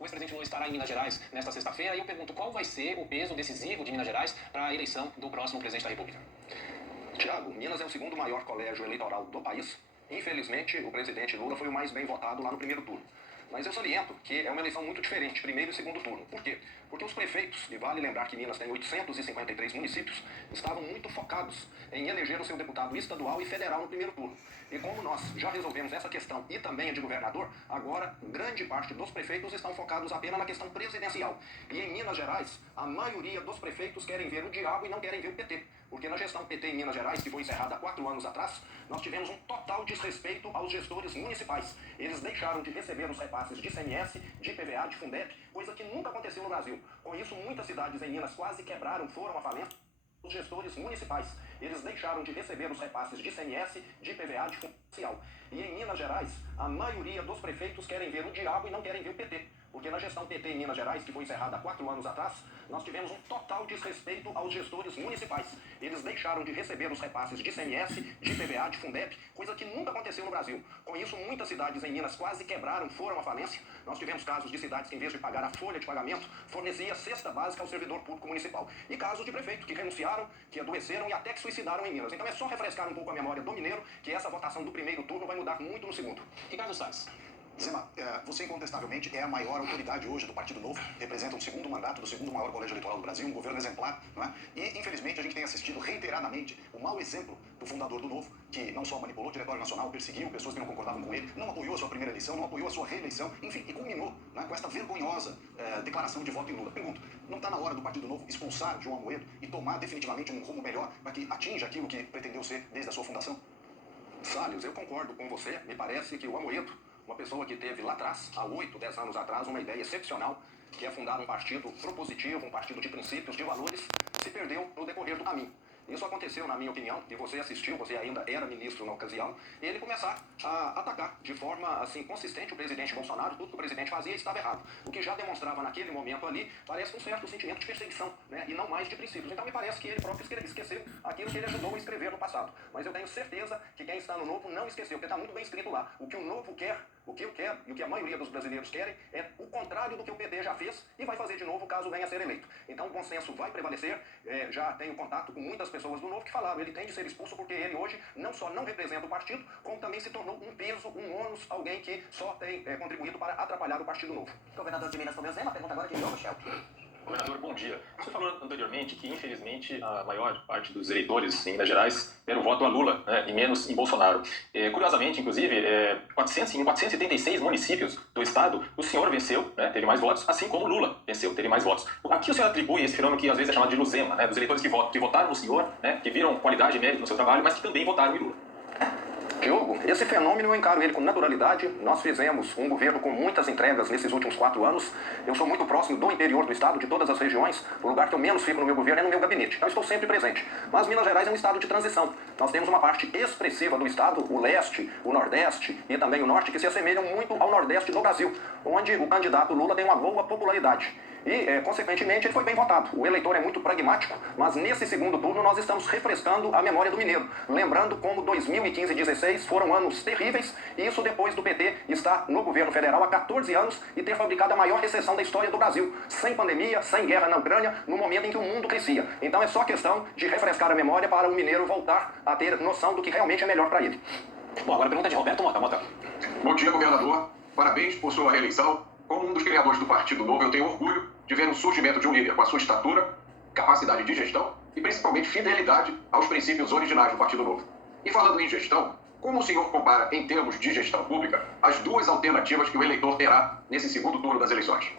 o ex-presidente Lula estará em Minas Gerais nesta sexta-feira, e eu pergunto qual vai ser o peso decisivo de Minas Gerais para a eleição do próximo presidente da República. Tiago, Minas é o segundo maior colégio eleitoral do país. Infelizmente, o presidente Lula foi o mais bem votado lá no primeiro turno. Mas eu saliento que é uma eleição muito diferente, primeiro e segundo turno. Por quê? Porque os prefeitos, e vale lembrar que Minas tem 853 municípios, estavam muito focados em eleger o seu deputado estadual e federal no primeiro turno. E como nós já resolvemos essa questão e também a de governador, agora grande parte dos prefeitos estão focados apenas na questão presidencial. E em Minas Gerais, a maioria dos prefeitos querem ver o diabo e não querem ver o PT. Porque na gestão PT em Minas Gerais, que foi encerrada há 4 anos atrás, nós tivemos um total desrespeito aos gestores municipais. Eles deixaram de receber os repasses de ICMS, de IPVA, de Fundeb, coisa que nunca aconteceu no Brasil. Com isso, muitas cidades em Minas quase quebraram, foram à falência. Os gestores municipais, eles deixaram de receber os repasses de ICMS, de IPVA, de Fundo Social. E em Minas Gerais, a maioria dos prefeitos querem ver o diabo e não querem ver o PT. Porque na gestão PT em Minas Gerais, que foi encerrada há 4 anos atrás, nós tivemos um total desrespeito aos gestores municipais. Eles deixaram de receber os repasses de ICMS, de IPVA, de Fundeb, coisa que nunca aconteceu no Brasil. Com isso, muitas cidades em Minas quase quebraram, foram à falência. Nós tivemos casos de cidades que, em vez de pagar a folha de pagamento, fornecia cesta básica ao servidor público municipal. E casos de prefeitos que renunciaram, que adoeceram e até que suicidaram em Minas. Então é só refrescar um pouco a memória do mineiro, que essa votação do primeiro turno vai mudar muito no segundo. Ricardo Salles. Zema, você incontestavelmente é a maior autoridade hoje do Partido Novo, representa o segundo mandato do segundo maior colégio eleitoral do Brasil, um governo exemplar, não é? E, infelizmente, a gente tem assistido reiteradamente o mau exemplo do fundador do Novo, que não só manipulou o Diretório Nacional, perseguiu pessoas que não concordavam com ele, não apoiou a sua primeira eleição, não apoiou a sua reeleição, enfim, e culminou, né, com esta vergonhosa declaração de voto em Lula. Pergunto, não está na hora do Partido Novo expulsar João Amoedo e tomar definitivamente um rumo melhor para que atinja aquilo que pretendeu ser desde a sua fundação? Salles, eu concordo com você. Me parece que o Amoedo, uma pessoa que teve lá atrás, há 8, 10 anos atrás, uma ideia excepcional, que é fundar um partido propositivo, um partido de princípios, de valores, se perdeu no decorrer do caminho. Isso aconteceu, na minha opinião, e você assistiu, você ainda era ministro na ocasião, e ele começar a atacar de forma assim consistente o presidente Bolsonaro. Tudo que o presidente fazia estava errado. O que já demonstrava naquele momento ali, parece um certo sentimento de perseguição, né, e não mais de princípios. Então me parece que ele próprio esqueceu aquilo que ele ajudou a escrever no passado. Mas eu tenho certeza que quem está no Novo não esqueceu, porque está muito bem escrito lá. O que o Novo quer, o que eu quero e o que a maioria dos brasileiros querem é o contrário do que o PT já fez e vai fazer de novo caso venha a ser eleito. Então o consenso vai prevalecer. Já tenho contato com muitas pessoas do Novo que falaram, ele tem de ser expulso porque ele hoje não só não representa o partido, como também se tornou um peso, um ônus, alguém que só tem contribuído para atrapalhar o Partido Novo. Governador de Minas Romeu Zema, pergunta agora de Diogo Schelp. Governador, bom dia. Você falou anteriormente que, infelizmente, a maior parte dos eleitores em Minas Gerais deram voto a Lula, né, e menos em Bolsonaro. Curiosamente, inclusive, em 476 municípios do estado, o senhor venceu, né, teve mais votos, assim como Lula venceu, teve mais votos. A que o senhor atribui esse fenômeno que às vezes é chamado de luzema, né, dos eleitores que votaram no senhor, né, que viram qualidade e mérito no seu trabalho, mas que também votaram em Lula? Diogo, esse fenômeno eu encaro ele com naturalidade. Nós fizemos um governo com muitas entregas nesses últimos 4 anos. Eu sou muito próximo do interior do estado, de todas as regiões. O lugar que eu menos fico no meu governo é no meu gabinete. Então estou sempre presente. Mas Minas Gerais é um estado de transição. Nós temos uma parte expressiva do estado, o leste, o nordeste e também o norte, que se assemelham muito ao nordeste do Brasil, onde o candidato Lula tem uma boa popularidade. E, consequentemente, ele foi bem votado. O eleitor é muito pragmático, mas nesse segundo turno nós estamos refrescando a memória do mineiro. Lembrando como 2015 e 2016 foram anos terríveis, e isso depois do PT estar no governo federal há 14 anos e ter fabricado a maior recessão da história do Brasil. Sem pandemia, sem guerra na Ucrânia, no momento em que o mundo crescia. Então é só questão de refrescar a memória para o mineiro voltar a ter noção do que realmente é melhor para ele. Bom, agora a pergunta é de Roberto Mota. Mota. Bom dia, governador. Parabéns por sua reeleição. Como um dos criadores do Partido Novo, eu tenho orgulho de ver o surgimento de um líder com a sua estatura, capacidade de gestão e principalmente fidelidade aos princípios originais do Partido Novo. E falando em gestão, como o senhor compara, em termos de gestão pública, as duas alternativas que o eleitor terá nesse segundo turno das eleições?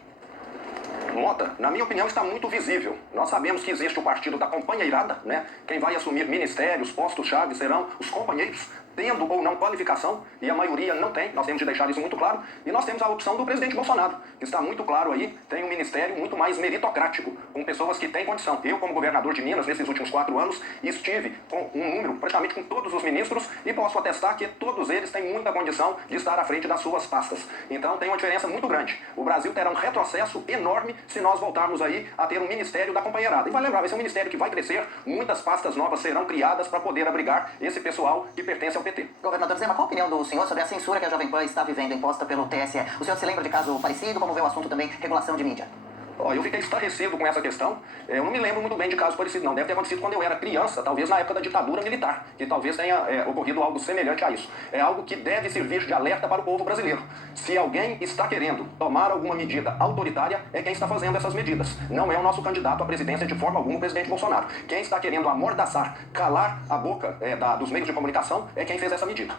Mota, na minha opinião, está muito visível. Nós sabemos que existe o partido da companheirada, né? Quem vai assumir ministérios, postos-chave serão os companheiros, tendo ou não qualificação, e a maioria não tem, nós temos de deixar isso muito claro. E nós temos a opção do presidente Bolsonaro, que está muito claro aí, tem um ministério muito mais meritocrático, com pessoas que têm condição. Eu, como governador de Minas, nesses últimos 4 anos, estive com um número, praticamente com todos os ministros, e posso atestar que todos eles têm muita condição de estar à frente das suas pastas. Então tem uma diferença muito grande. O Brasil terá um retrocesso enorme se nós voltarmos aí a ter um ministério da companheirada. E vai lembrar, vai ser um ministério que vai crescer, muitas pastas novas serão criadas para poder abrigar esse pessoal que pertence ao PT. PT. Governador Zema, qual a opinião do senhor sobre a censura que a Jovem Pan está vivendo imposta pelo TSE? O senhor se lembra de caso parecido? Como vê o assunto também, regulação de mídia? Eu fiquei estarrecido com essa questão. Eu não me lembro muito bem de caso parecido, não. Deve ter acontecido quando eu era criança, talvez na época da ditadura militar, que talvez tenha ocorrido algo semelhante a isso. É algo que deve servir de alerta para o povo brasileiro. Se alguém está querendo tomar alguma medida autoritária, é quem está fazendo essas medidas. Não é o nosso candidato à presidência de forma alguma, o presidente Bolsonaro. Quem está querendo amordaçar, calar a boca dos meios de comunicação, é quem fez essa medida.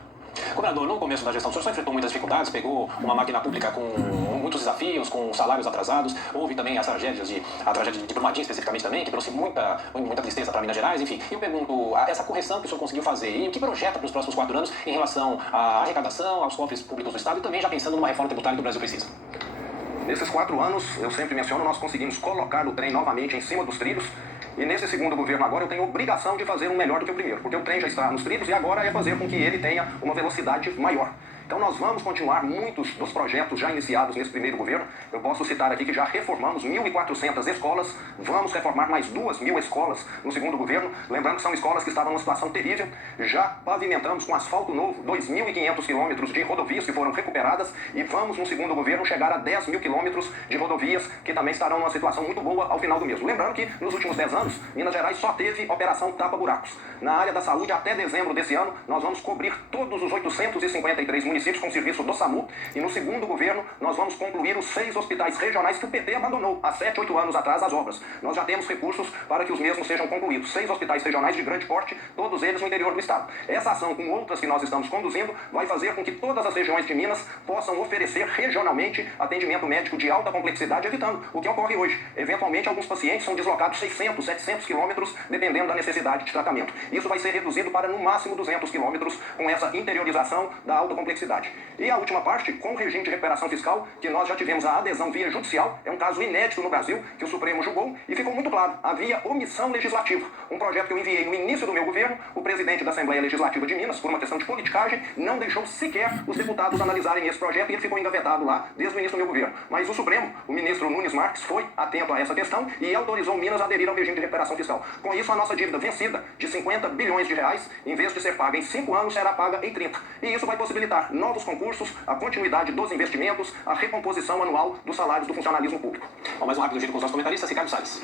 Governador, no começo da gestão, o senhor só enfrentou muitas dificuldades, pegou uma máquina pública com muitos desafios, com salários atrasados, houve também a tragédia de Brumadinho especificamente também, que trouxe muita tristeza para Minas Gerais, enfim. Eu pergunto, essa correção que o senhor conseguiu fazer e o que projeta para os próximos 4 anos em relação à arrecadação, aos cofres públicos do Estado e também já pensando numa reforma tributária que o Brasil precisa? Nesses 4 anos, eu sempre menciono, nós conseguimos colocar o trem novamente em cima dos trilhos. E nesse segundo governo agora eu tenho obrigação de fazer um melhor do que o primeiro, porque o trem já está nos trilhos e agora é fazer com que ele tenha uma velocidade maior. Então nós vamos continuar muitos dos projetos já iniciados nesse primeiro governo. Eu posso citar aqui que já reformamos 1.400 escolas, vamos reformar mais 2.000 escolas no segundo governo. Lembrando que são escolas que estavam numa situação terrível. Já pavimentamos com asfalto novo 2.500 quilômetros de rodovias que foram recuperadas e vamos no segundo governo chegar a 10.000 quilômetros de rodovias que também estarão numa situação muito boa ao final do mesmo. Lembrando que nos últimos 10 anos, Minas Gerais só teve operação tapa-buracos. Na área da saúde, até dezembro desse ano, nós vamos cobrir todos os 853 municípios com o serviço do SAMU, e no segundo governo nós vamos concluir os 6 hospitais regionais que o PT abandonou há 7, 8 anos atrás as obras. Nós já temos recursos para que os mesmos sejam concluídos. 6 hospitais regionais de grande porte, todos eles no interior do estado. Essa ação, com outras que nós estamos conduzindo, vai fazer com que todas as regiões de Minas possam oferecer regionalmente atendimento médico de alta complexidade, evitando o que ocorre hoje. Eventualmente, alguns pacientes são deslocados 600, 700 quilômetros, dependendo da necessidade de tratamento. Isso vai ser reduzido para, no máximo, 200 quilômetros com essa interiorização da alta complexidade. E a última parte, com o regime de recuperação fiscal, que nós já tivemos a adesão via judicial, é um caso inédito no Brasil, que o Supremo julgou, e ficou muito claro, havia omissão legislativa. Um projeto que eu enviei no início do meu governo, o presidente da Assembleia Legislativa de Minas, por uma questão de politicagem, não deixou sequer os deputados analisarem esse projeto e ele ficou engavetado lá desde o início do meu governo. Mas o Supremo, o ministro Nunes Marques, foi atento a essa questão e autorizou Minas a aderir ao regime de recuperação fiscal. Com isso, a nossa dívida vencida de 50 bilhões de reais, em vez de ser paga em 5 anos, será paga em 30. E isso vai possibilitar novos concursos, a continuidade dos investimentos, a recomposição anual dos salários do funcionalismo público. Bom, mais um rápido giro com os nossos comentaristas, Ricardo Salles.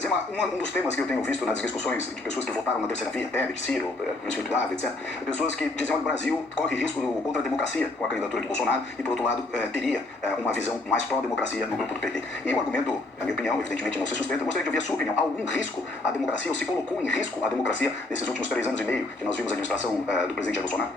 Zema, um dos temas que eu tenho visto nas discussões de pessoas que votaram na terceira via, Tebet, Ciro, Luiz Felipe Dávila, etc., pessoas que dizem que o Brasil corre risco contra a democracia com a candidatura de Bolsonaro e, por outro lado, teria uma visão mais pró-democracia no grupo do PT. E o argumento, na minha opinião, evidentemente não se sustenta. Eu gostaria de ouvir a sua opinião. Há algum risco à democracia, ou se colocou em risco a democracia nesses últimos 3 anos e meio que nós vimos a administração do presidente Jair Bolsonaro?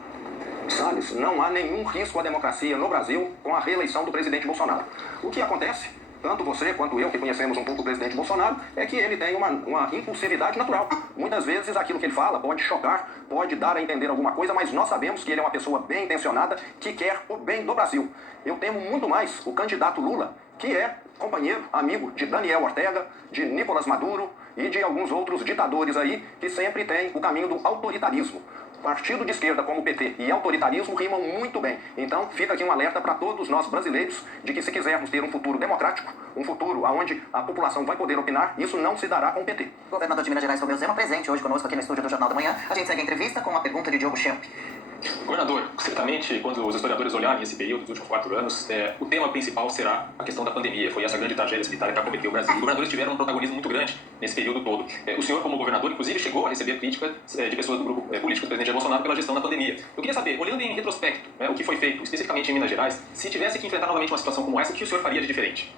Salles, não há nenhum risco à democracia no Brasil com a reeleição do presidente Bolsonaro. O que acontece, tanto você quanto eu, que conhecemos um pouco o presidente Bolsonaro, é que ele tem uma impulsividade natural. Muitas vezes aquilo que ele fala pode chocar, pode dar a entender alguma coisa, mas nós sabemos que ele é uma pessoa bem intencionada, que quer o bem do Brasil. Eu temo muito mais o candidato Lula, que é companheiro, amigo de Daniel Ortega, de Nicolás Maduro e de alguns outros ditadores aí, que sempre têm o caminho do autoritarismo. Partido de esquerda como o PT e autoritarismo rimam muito bem. Então fica aqui um alerta para todos nós brasileiros de que se quisermos ter um futuro democrático, um futuro onde a população vai poder opinar, isso não se dará com o PT. Governador de Minas Gerais, Romeu Zema, presente hoje conosco aqui no estúdio do Jornal da Manhã. A gente segue a entrevista com uma pergunta de Diogo Schelp. Governador, certamente, quando os historiadores olharem esse período dos últimos 4 anos, o tema principal será a questão da pandemia. Foi essa grande tragédia sanitária que acometeu o Brasil. Os governadores tiveram um protagonismo muito grande nesse período todo. O senhor, como governador, inclusive, chegou a receber crítica de pessoas do grupo político do presidente Jair Bolsonaro pela gestão da pandemia. Eu queria saber, olhando em retrospecto, o que foi feito, especificamente em Minas Gerais, se tivesse que enfrentar novamente uma situação como essa, o que o senhor faria de diferente?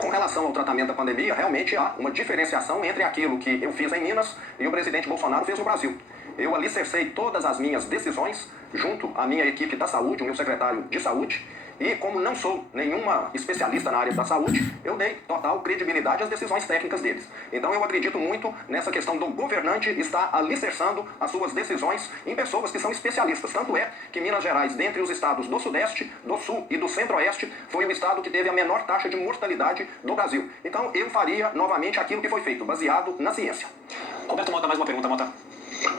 Com relação ao tratamento da pandemia, realmente há uma diferenciação entre aquilo que eu fiz em Minas e o presidente Bolsonaro fez no Brasil. Eu alicercei todas as minhas decisões junto à minha equipe da saúde, o meu secretário de saúde, e como não sou nenhuma especialista na área da saúde, eu dei total credibilidade às decisões técnicas deles. Então eu acredito muito nessa questão do governante estar alicerçando as suas decisões em pessoas que são especialistas. Tanto é que Minas Gerais, dentre os estados do Sudeste, do Sul e do Centro-Oeste, foi o estado que teve a menor taxa de mortalidade do Brasil. Então eu faria novamente aquilo que foi feito, baseado na ciência. Roberto Mota, mais uma pergunta, Mota.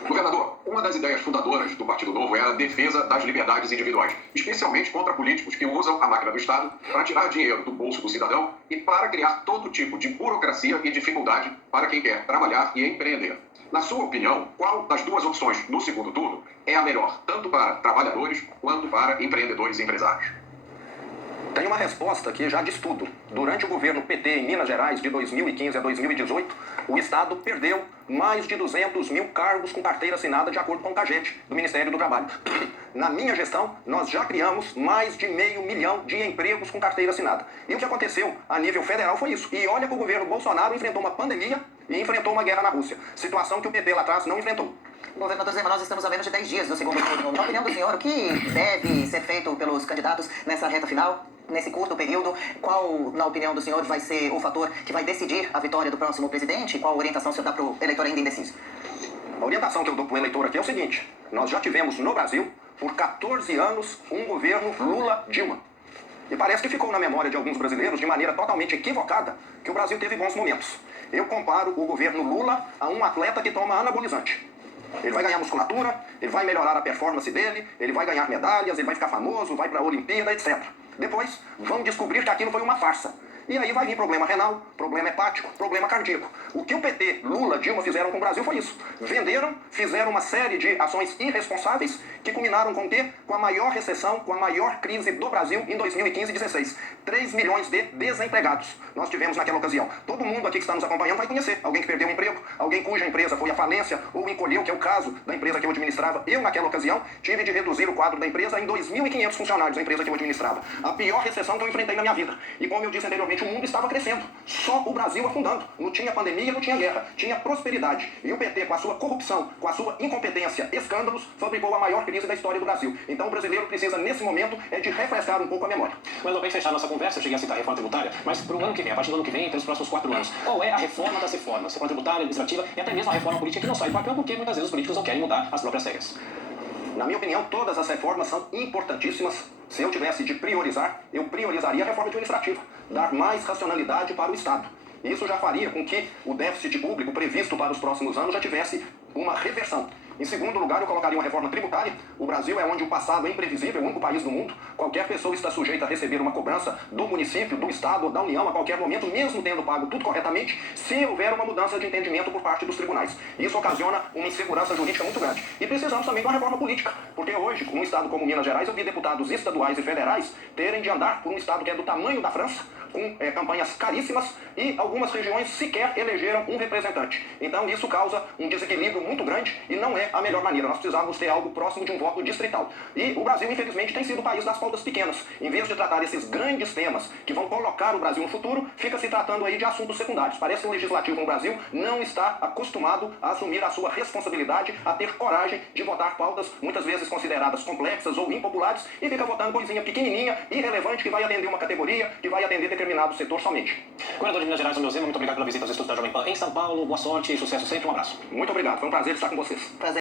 Governador, uma das ideias fundadoras do Partido Novo é a defesa das liberdades individuais, especialmente contra políticos que usam a máquina do Estado para tirar dinheiro do bolso do cidadão e para criar todo tipo de burocracia e dificuldade para quem quer trabalhar e empreender. Na sua opinião, qual das duas opções no segundo turno é a melhor, tanto para trabalhadores quanto para empreendedores e empresários? Tem uma resposta que já diz tudo. Durante o governo PT em Minas Gerais, de 2015 a 2018, o Estado perdeu mais de 200 mil cargos com carteira assinada de acordo com o CAGED, do Ministério do Trabalho. Na minha gestão, nós já criamos mais de 500 mil de empregos com carteira assinada. E o que aconteceu a nível federal foi isso. E olha que o governo Bolsonaro enfrentou uma pandemia e enfrentou uma guerra na Rússia. Situação que o PT lá atrás não enfrentou. Governador Zema, nós estamos a menos de 10 dias do segundo turno. Na opinião do senhor, o que deve ser feito pelos candidatos nessa reta final? Nesse curto período, qual, na opinião do senhor, vai ser o fator que vai decidir a vitória do próximo presidente? Qual orientação o senhor dá para o eleitor ainda indeciso? A orientação que eu dou para o eleitor aqui é o seguinte: nós já tivemos no Brasil, por 14 anos, um governo Lula-Dilma. E parece que ficou na memória de alguns brasileiros, de maneira totalmente equivocada, que o Brasil teve bons momentos. Eu comparo o governo Lula a um atleta que toma anabolizante. Ele vai ganhar musculatura, ele vai melhorar a performance dele, ele vai ganhar medalhas, ele vai ficar famoso, vai para a Olimpíada, etc. Depois vão descobrir que aquilo foi uma farsa. E aí vai vir problema renal, problema hepático, problema cardíaco. O que o PT, Lula, Dilma fizeram com o Brasil foi isso. Venderam, fizeram uma série de ações irresponsáveis que culminaram com o quê? Com a maior recessão, com a maior crise do Brasil em 2015 e 2016. 3 milhões de desempregados nós tivemos naquela ocasião. Todo mundo aqui que está nos acompanhando vai conhecer alguém que perdeu o emprego, alguém cuja empresa foi à falência ou encolheu, que é o caso da empresa que eu administrava. Eu, naquela ocasião, tive de reduzir o quadro da empresa em 2.500 funcionários da empresa que eu administrava. A pior recessão que eu enfrentei na minha vida. E como eu disse anteriormente, o mundo estava crescendo. Só o Brasil afundando. Não tinha pandemia, não tinha guerra. Tinha prosperidade. E o PT, com a sua corrupção, com a sua incompetência, escândalos, fabricou a maior crise da história do Brasil. Então o brasileiro precisa, nesse momento, de refrescar um pouco a memória. Mas eu bem fechar nossa conversa, eu cheguei a citar a reforma tributária, mas para o ano que vem, a partir do ano que vem, pelos próximos 4 anos, qual é a reforma das reformas? Reforma tributária, administrativa e até mesmo a reforma política que não sai do papel porque muitas vezes os políticos não querem mudar as próprias regras. Na minha opinião, todas as reformas são importantíssimas. Se eu tivesse de priorizar, eu priorizaria a reforma administrativa. Dar mais racionalidade para o Estado. Isso já faria com que o déficit público previsto para os próximos anos já tivesse uma reversão. Em segundo lugar, eu colocaria uma reforma tributária. O Brasil é onde o passado é imprevisível, é o único país do mundo. Qualquer pessoa está sujeita a receber uma cobrança do município, do Estado ou da União a qualquer momento, mesmo tendo pago tudo corretamente, se houver uma mudança de entendimento por parte dos tribunais. Isso ocasiona uma insegurança jurídica muito grande. E precisamos também de uma reforma política, porque hoje, num estado como Minas Gerais, eu vi deputados estaduais e federais terem de andar por um estado que é do tamanho da França, com campanhas caríssimas, e algumas regiões sequer elegeram um representante. Então isso causa um desequilíbrio muito grande e não é a melhor maneira. Nós precisávamos ter algo próximo de um voto distrital. E o Brasil, infelizmente, tem sido o país das pautas pequenas. Em vez de tratar esses grandes temas que vão colocar o Brasil no futuro, fica se tratando aí de assuntos secundários. Parece que o legislativo no Brasil não está acostumado a assumir a sua responsabilidade, a ter coragem de votar pautas muitas vezes consideradas complexas ou impopulares e fica votando coisinha pequenininha, irrelevante, que vai atender uma categoria, que vai atender determinado setor somente. Governador de Minas Gerais, meu Zema, muito obrigado pela visita aos estudos da Jovem Pan em São Paulo. Boa sorte e sucesso sempre. Um abraço. Muito obrigado. Foi um prazer estar com vocês. Prazer.